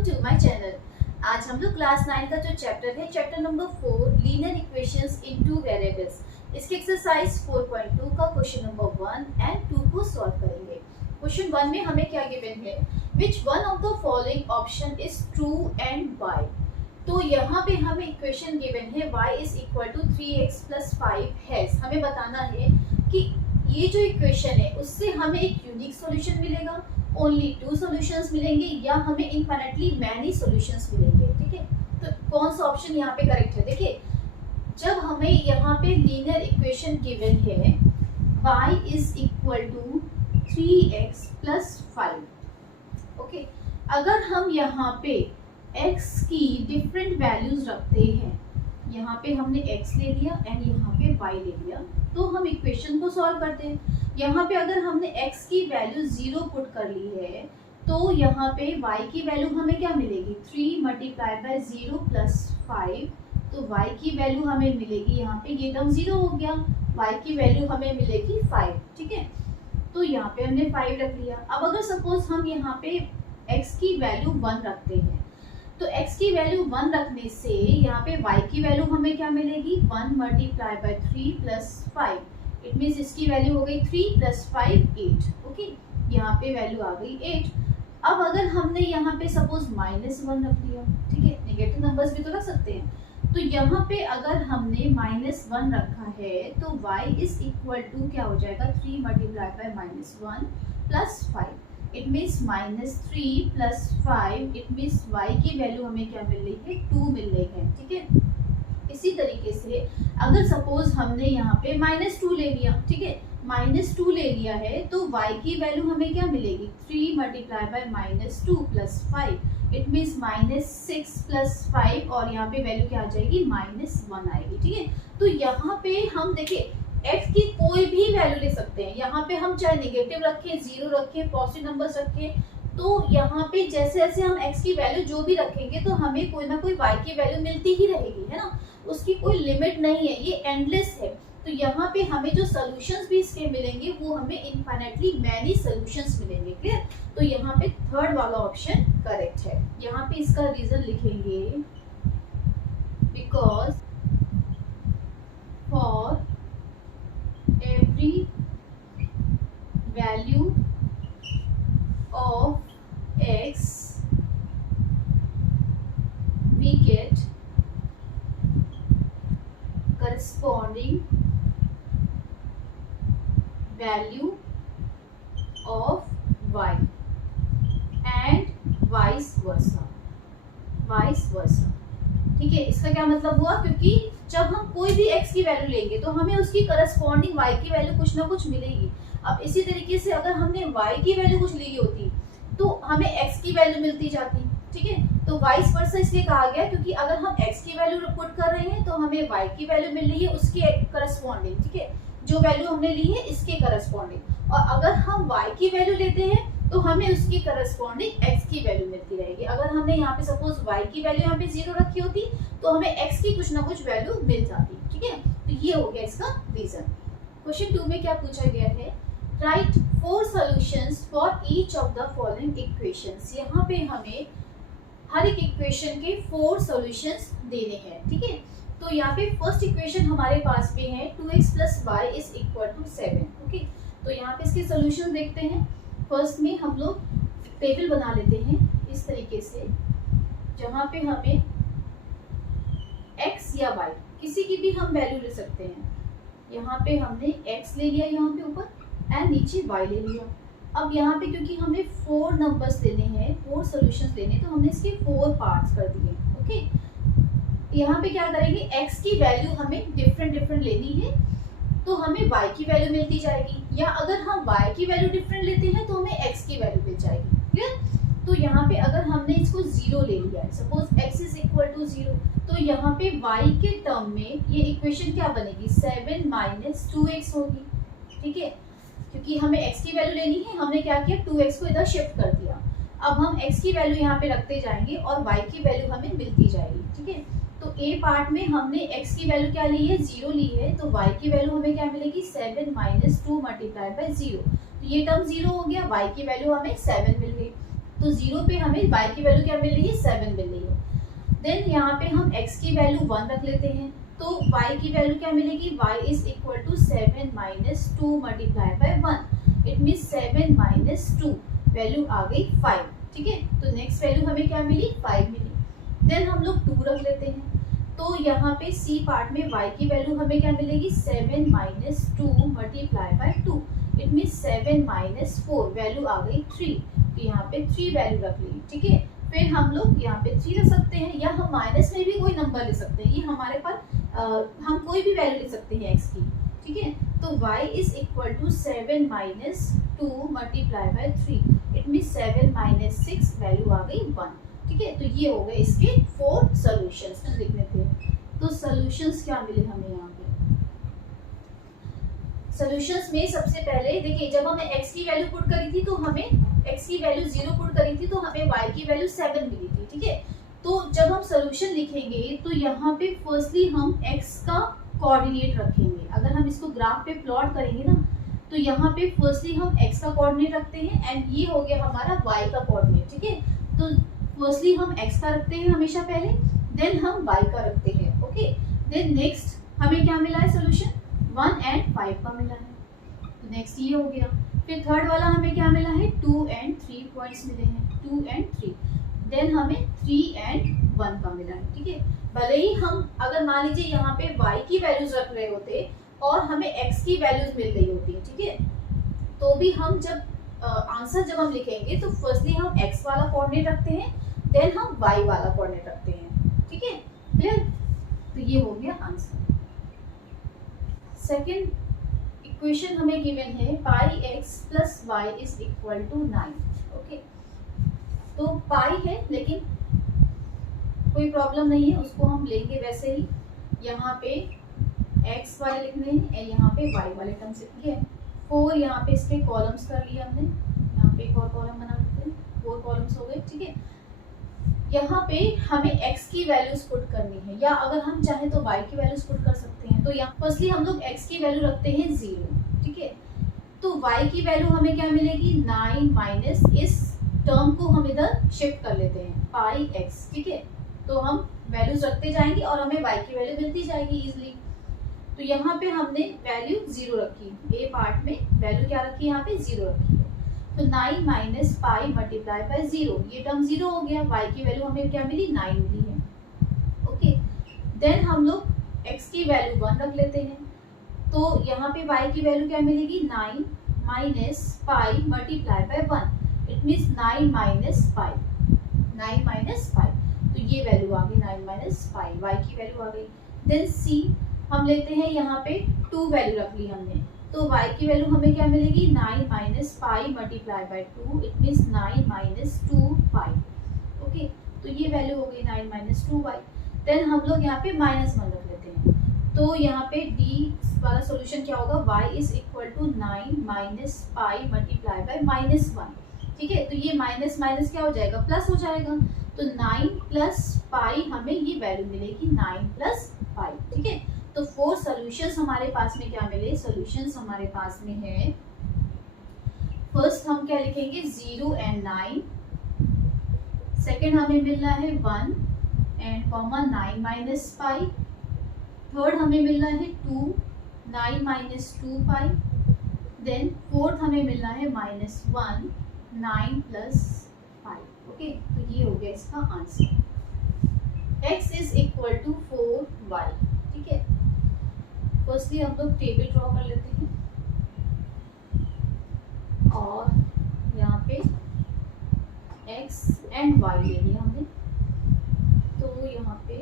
Welcome to my channel. आज हम लोग क्लास 9 का जो चैप्टर है, चैप्टर नंबर 4 लीनियर इक्वेशंस इन टू वेरिएबल्स, इसके एक्सरसाइज 4.2 का क्वेश्चन नंबर 1 एंड 2 को सॉल्व करेंगे। क्वेश्चन 1 में हमें क्या गिवन है, which one of the following option is true and why. तो यहाँ पे हमें इक्वेशन गिवन है y is equal to 3x plus 5 है। हमें बताना है कि ये जो इक्वेशन है उससे हमें एक यूनिक सॉल्यूशन मिलेगा, ओनली 2 सॉल्यूशंस मिलेंगे, या हमें इनफाइनाइटली मैनी सॉल्यूशंस मिलेंगे। ठीक है, तो कौन सा ऑप्शन यहाँ पे करेक्ट है? देखिए, जब हमें यहाँ पे लीनियर इक्वेशन गिवन है y is equal to 3x plus 5। ओके, अगर हम यहाँ पे x की डिफरेंट वैल्यूज रखते हैं, यहाँ पे हमने x ले लिया एंड यहाँ पे y ले लिया, तो हम इक्वेशन को सॉल्व करते हैं। यहाँ पे अगर हमने x की वैल्यू 0 पुट कर ली है, तो यहाँ पे y की वैल्यू हमें क्या मिलेगी, 3 मल्टीप्लाई बाय 0 प्लस 5। तो y की वैल्यू हमें मिलेगी, यहाँ पे ये टर्म 0 हो गया, y की वैल्यू हमें मिलेगी 5। ठीक है, तो यहाँ पे हमने 5 रख लिया। अब अगर सपोज हम यहाँ पे x की वैल्यू 1 रखते हैं, तो x की वैल्यू 1 रखने से यहाँ पे y की वैल्यू हमें क्या मिलेगी, 1 multiply by 3 plus 5। It means इसकी वैल्यू हो गई 3 प्लस 5 8। ओके, यहाँ पे वैल्यू आ गई 8। अब अगर हमने यहाँ पे सपोज -1 रख लिया, ठीक है, नेगेटिव नंबर्स भी तो रख सकते हैं, तो यहाँ पे अगर हमने -1 रखा है तो y इज इक्वल टू क्या हो जाएगा, 3 multiply by -1 plus 5। It means -3 plus 5। It means y की वैल्यू हमें क्या मिल रही है, 2 मिल रही है। ठीक है, इसी तरीके से अगर सपोज हमने यहाँ पे -2 ले लिया, ठीक है, -2 ले लिया है, तो y की वैल्यू हमें क्या मिलेगी, 3 multiply by -2 plus 5। It means -6 plus 5, और यहाँ पे वैल्यू क्या आ जाएगी, -1 आएगी। ठीक है, तो यहाँ पे हम देखिए x की कोई भी वैल्यू ले सकते हैं। यहाँ पे हम चाहे नेगेटिव रखें, 0 रखें, पॉजिटिव नंबर्स रखें, तो यहाँ पे जैसे जैसे हम x की वैल्यू जो भी रखेंगे तो हमें कोई ना कोई y की वैल्यू मिलती ही रहेगी, है ना, उसकी कोई लिमिट नहीं है, ये एंडलेस है। तो यहाँ पे हमें जो सॉल्यूशंस भी इसके मिलेंगे वो हमें इनफाइनाइटली मैनी सॉल्यूशंस मिलेंगे। क्लियर? तो यहाँ पे थर्ड वाला ऑप्शन करेक्ट है। यहाँ पे इसका रीजन लिखेंगे, because for every value of x we get corresponding value of y and vice versa। ठीक है, इसका क्या मतलब हुआ, क्योंकि जब हम कोई भी x की वैल्यू लेंगे तो हमें उसकी करस्पॉन्डिंग y की वैल्यू कुछ ना कुछ मिलेगी। अब इसी तरीके से अगर हमने y की वैल्यू कुछ ली होती तो हमें x की वैल्यू मिलती जाती। ठीक है, तो वाइस वर्सा इसलिए कहा गया क्योंकि अगर हम x की वैल्यू पुट कर रहे हैं तो हमें y की वैल्यू मिल रही है उसके करस्पॉन्डिंग। ठीक है, जो वैल्यू हमने ली है इसके करस्पॉन्डिंग, और अगर हम y की वैल्यू लेते हैं तो हमें उसकी करस्पॉन्डिंग x की वैल्यू मिलती रहेगी। अगर हमने यहाँ पे सपोज y की वैल्यू यहाँ पे 0 रखी होती तो हमें x की कुछ ना कुछ वैल्यू मिल जाती। ठीक है, तो ये हो गया इसका रीजन। क्वेश्चन 2 में क्या पूछा गया है, right 4 solutions for each of the following equations. यहाँ पे हमें हर एक इक्वेशन के 4 सॉल्यूशंस देने हैं। ठीक है, तो यहाँ पे फर्स्ट इक्वेशन हमारे पास में है 2x plus y is equal to 7। Okay, तो यहाँ पे इसके सॉल्यूशन देखते हैं। फर्स्ट में हम लोग टेबल बना लेते हैं इस तरीके से, जहाँ पे हमें x या y किसी की भी हम वैल्यू ले सकते हैं। यहाँ पे हमने x ले लिया यहाँ पे ऊपर एंड नीचे y ले लिया। अब यहाँ पे क्योंकि हमें 4 नंबर्स लेने हैं, 4 सॉल्यूशंस लेने, तो हमने इसके 4 पार्ट्स कर दिए। ओके, यहाँ पे क्या करेंगे, x की वैल्यू हमें डिफरेंट लेनी है तो हमें y की वैल्यू मिलती जाएगी, या अगर हम y की वैल्यू डिफरेंट लेते हैं तो हमें x की वैल्यू मिल जाएगी। क्लियर? तो यहाँ पे अगर हमने इसको 0 ले लिया है, suppose x is equal to 0, तो यहाँ पे y के टर्म में ये इक्वेशन क्या बनेगी, 7 माइनस 2x होगी। ठीक है, क्योंकि हमें x की वैल्यू लेनी है, हमने क्या किया, 2x को इधर शिफ्ट कर दिया। अब हम x की वैल्यू यहाँ पे रखते जाएंगे और y की वैल्यू हमें मिलती जाएगी। ठीक है, तो ए पार्ट में हमने x की वैल्यू क्या ली है, 0 ली है, तो y की वैल्यू हमें क्या मिलेगी, 7 माइनस 2 मल्टीप्लाई बाय 0। तो ये टर्म 0 हो गया, y की वैल्यू हमें 7 मिल गई। तो 0 पे हमें y की वैल्यू क्या मिल रही है, 7 मिल रही है। देन यहाँ पे हम x की वैल्यू 1 रख लेते हैं, तो y की वैल्यू क्या मिलेगी, y is equal to 7 minus 2 multiply by 1, it mean 7 minus 2, value आ गई 5। ठीक है, तो नेक्स्ट वैल्यू हमें क्या मिली, 5 मिली। देन हम लोग 2 रख लेते हैं, तो यहाँ पे सी पार्ट में y की वैल्यू हमें क्या मिलेगी, 7 minus 2 multiply by 2, it mean 7 minus 4, value आ गई 3, तो यहाँ पे 3 वैल्यू रख ली। ठीक है, फिर हम लोग यहाँ पे 3 रख सकते हैं, या हम माइनस में भी कोई नंबर ले सकते हैं, ये हमारे पास हम कोई भी वैल्यू ले सकते हैं x की। ठीक है, तो y is equal to 7 minus 2 multiply by 3, it mean 7 minus 6, value आ गई 1। ठीक है, तो ये हो गए इसके 4 सॉल्यूशंस लिख लेते हैं। तो सॉल्यूशंस क्या मिले हमें यहाँ पे, सॉल्यूशंस में सबसे पहले देखिए, जब हमें x की वैल्यू पुट करी थी तो हमें x की वैल्यू 0 पुट करी थी, तो हमें y की वैल्यू 7 मिली थी। ठीक है, तो जब हम सॉल्यूशन लिखेंगे तो यहाँ पे फर्स्टली हम x का कोऑर्डिनेट रखेंगे। अगर हम इसको ग्राफ पे प्लॉट करेंगे ना, तो यहाँ पे फर्स्टली हम x का कोऑर्डिनेट रखते हैं, एंड ये हो गया हमारा y का कोऑर्डिनेट। ठीक है, तो फर्स्टली हम x का रखते हैं हमेशा पहले, देन हम y का रखते हैं। ओके, देन नेक्स्ट हमें क्या मिला है सॉल्यूशन, 1 एंड 5 का मिला है, तो नेक्स्ट ये हो गया। फिर थर्ड वाला हमें क्या मिला है, 2 एंड 3 पॉइंट्स मिले हैं, 2 एंड 3, देन हमें 3 एंड 1 का मिला है। ठीक है, भले ही हम अगर मान लीजिए यहाँ पे y की वैल्यूज रख रहे होते और हमें x की वैल्यूज मिल रही होती है, ठीक है, तो भी हम जब आंसर जब हम लिखेंगे तो फर्स्टली हम x वाला कोऑर्डिनेट रखते हैं, देन हम y वाला कोऑर्डिनेट रखते हैं। ठीक है, क्लियर, तो ये हो गया आंसर। सेकेंड इक्वेशन हमें गिवन है pi x plus y is equal to 9। Okay, तो पाई है लेकिन कोई प्रॉब्लम नहीं है, उसको हम लेंगे वैसे ही, यहाँ पे x वाले लिखने हैं, यहाँ पे y वाले टर्म से। ठीक है, 4 यहाँ पे इसके कॉलम्स कर लिए हमने, यहाँ पे एक और कॉलम बना लेते हैं, 4 कॉलम्स हो गए। ठीक है, यहाँ पे हमें x की वैल्यूज पुट करनी है, या अगर हम चाहे तो y की वैल्यूज पुट कर सकते हैं। तो यहाँ फर्स्टली हम लोग x की वैल्यू रखते हैं 0। ठीक है, तो y की वैल्यू हमें क्या मिलेगी, 9 माइनस, इस टर्म को हम इधर शिफ्ट कर लेते हैं, पाई x। ठीक है, तो हम वैल्यूज रखते जाएंगे और हमें y की वैल्यू मिलती जाएगी इजिली। तो यहाँ पे हमने वैल्यू 0 रखी, ए पार्ट में वैल्यू क्या रखी है, यहाँ पे 0 रखी है, तो 9 माइनस पाई मल्टीप्लाई बाय 0, ये टर्म 0 हो गया, y की वैल्यू हमें क्या मिली, 9 मिली है। ओके, देन हम लोग x की वैल्यू 1 रख लेते हैं, तो यहाँ पे y की वैल्यू क्या मिलेगी, 9 minus pi multiply by 1, it means 9 minus pi, 9 minus pi, तो ये वैल्यू आ गई 9 माइनस पाई, y की वैल्यू आ गई। देन c हम लेते हैं, यहाँ पे 2 वैल्यू रख ली हमने, तो y की वैल्यू हमें क्या मिलेगी, 9 minus pi multiply by 2, it means 9 minus 2 pi. Okay, तो ये वैल्यू हो गई 9 माइनस 2y। देन हम लोग यहाँ पे -1 रख लेते हैं, तो यहाँ पे d वाला सॉल्यूशन क्या होगा, y is equal to 9 minus pi multiply by -1। ठीक है, तो ये माइनस माइनस क्या हो जाएगा, प्लस हो जाएगा, तो 9 प्लस पाई हमें ये वैल्यू मिलेगी 9 प्लस पाई। ठीक है, तो 4 सॉल्यूशंस हमारे पास में क्या मिले, सॉल्यूशंस हमारे पास में है, फर्स्ट हम क्या लिखेंगे, 0 एंड 9, सेकेंड हमें मिल रहा है 1 and comma 9 minus pi, third हमें मिल रहा है 2 9 माइनस 2 पाई, देन फोर्थ हमें मिल रहा है -1 9 प्लस पाई। ओके, तो ये हो गया इसका answer, x is equal to 4y। ठीक है, फर्स्टली हम लोग टेबल ड्रॉ कर लेते हैं, और यहाँ पे x एंड y ले लिया हमने, तो यहाँ पे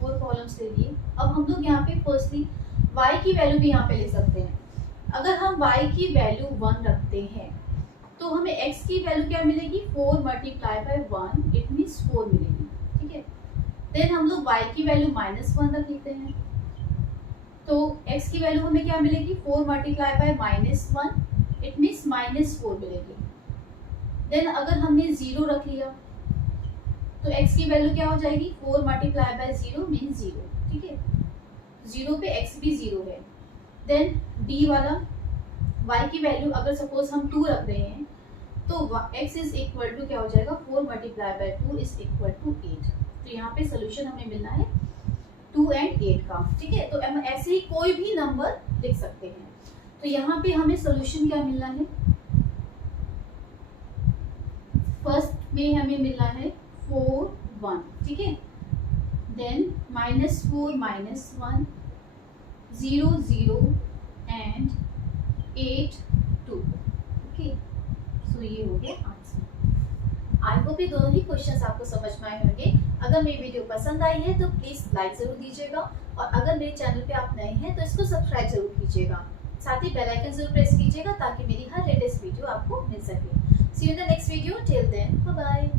4 कॉलम्स ले लिए। अब हम लोग यहाँ पे फर्स्टली y की वैल्यू भी यहाँ पे ले सकते हैं। अगर हम y की वैल्यू 1 रखते हैं तो हमें x की वैल्यू क्या मिलेगी, 4 मल्टीप्लाई बाय 1, इट मीन्स 4 मिलेगी। ठीक है, देन हम लोग y की वैल्यू -1 रख लेते हैं, तो x की वैल्यू हमें क्या मिलेगी, 4 मल्टीप्लाई बाय -1, इट मीन्स -4 मिलेगी। देन अगर हमने 0 रख लिया तो x की वैल्यू क्या हो जाएगी, 4 मल्टीप्लाई बाय 0 मीन्स 0। ठीक है, 0 पे x भी 0 है। देन d वाला y की वैल्यू अगर सपोज हम 2 रख रहे हैं तो x इज इक्वल टू क्या हो जाएगा 4 multiply by 2 is equal to 8। तो यहाँ पे सोल्यूशन हमें मिलना है 2 and 8 का। ठीक है, तो हम ऐसे ही कोई भी नंबर लिख सकते हैं। तो यहाँ पे हमें सोल्यूशन क्या मिलना है, फर्स्ट में हमें मिलना है 4 1, ठीक है, देन -4 -1 0 0 एंड 8 2। ओके, सो ये हो गया आंसर। आई होप ये दोनों ही क्वेश्चंस आपको समझ में आए होंगे। अगर मेरी वीडियो पसंद आई है तो प्लीज लाइक जरूर दीजिएगा, और अगर मेरे चैनल पे आप नए हैं तो इसको सब्सक्राइब जरूर कीजिएगा, साथ ही बेल आइकन जरूर प्रेस कीजिएगा ताकि मेरी हर लेटेस्ट वीडियो आपको मिल सके। See you in the next video, till then bye bye.